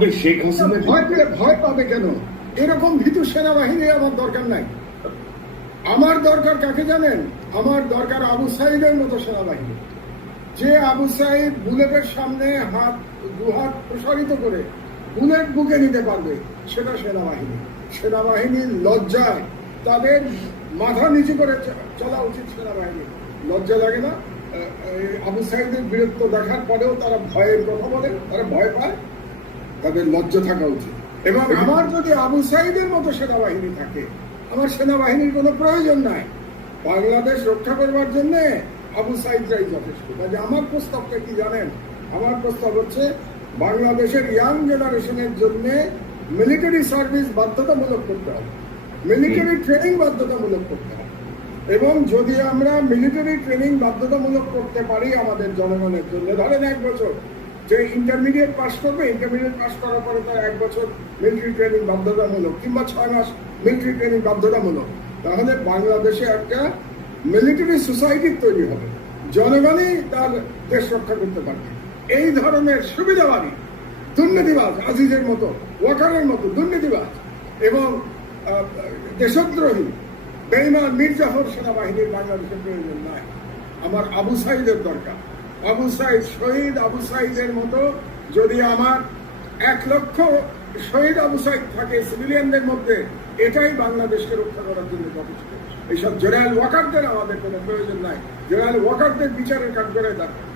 শেখ হাসিনা ভয় পেলে ভয় পাবে কেন? এরকম ভীতু সেনাবাহিনী আমার দরকার নাই। আমার দরকার কাকে জানেন? আমার দরকার আবু সাইদের মতো সেনাবাহিনী। যে আবু সাইদ বুলেটের সামনে হাত দু হাত প্রসারিত করে বুলেট বুকে নিতে পারবে, সেটা সেনাবাহিনী। সেনাবাহিনীর লজ্জায় তাদের মাথা নিচু করে চলা উচিত সেনাবাহিনী। লজ্জা লাগে না? আবু সাইদের বীরত্ব দেখার পরেও তারা ভয়ের কথা বলে, তারা ভয় পায়। তাদের লজ্জা থাকা উচিত। এবং আমার যদি আবু সাইদের মতো সেনাবাহিনী থাকে আমার সেনাবাহিনীর কোনো প্রয়োজন নাই। বাংলাদেশ রক্ষা করবার জন্য আবু সাইদরাই যথেষ্ট। কাজে আমার প্রস্তাবটা কি জানেন? আমার প্রস্তাব হচ্ছে বাংলাদেশের ইয়াং জেনারেশনের জন্য মিলিটারি সার্ভিস বাধ্যতামূলক করতে হবে। মিলিটারি ট্রেনিং বাধ্যতামূলক করতে হবে। এবং যদি আমরা মিলিটারি ট্রেনিং বাধ্যতামূলক করতে পারি আমাদের জনগণের জন্য ধরেন এক বছর যে ইন্টারমিডিয়েট পাস করবে ইন্টারমিডিয়েট পাস করার পরে তার এক বছর মিলিটারি ট্রেনিং বাধ্যতামূলক কিংবা ছয় মাস মিলিটারি ট্রেনিং বাধ্যতামূলক। তাহলে বাংলাদেশে একটা মিলিটারি সোসাইটি তৈরি হবে। জনগণই তার দেশ রক্ষা করতে পারবে। এই ধরনের সুবিধাবাদী, দুর্নীতিবাজ, আজিজের মতো, ওয়াকারের মতো দুর্নীতিবাজ এবং দেশদ্রোহী, বেইমান মির্জাফর সেনাবাহিনীর বাংলাদেশের প্রয়োজন নাই। আমার আবু সাইদের দরকার। আবু সাইদ শহীদ আবু সাইদের মতো যদি আমার এক লক্ষ শহীদ আবু সাইদ থাকে সিভিলিয়ানদের মধ্যে, এটাই বাংলাদেশকে রক্ষা করার জন্য যথেষ্ট। এইসব জেনারেল ওয়াকারদের আমাদের কোনো প্রয়োজন নাই। জেনারেল ওয়াকারদের বিচারের কাজ করে দরকার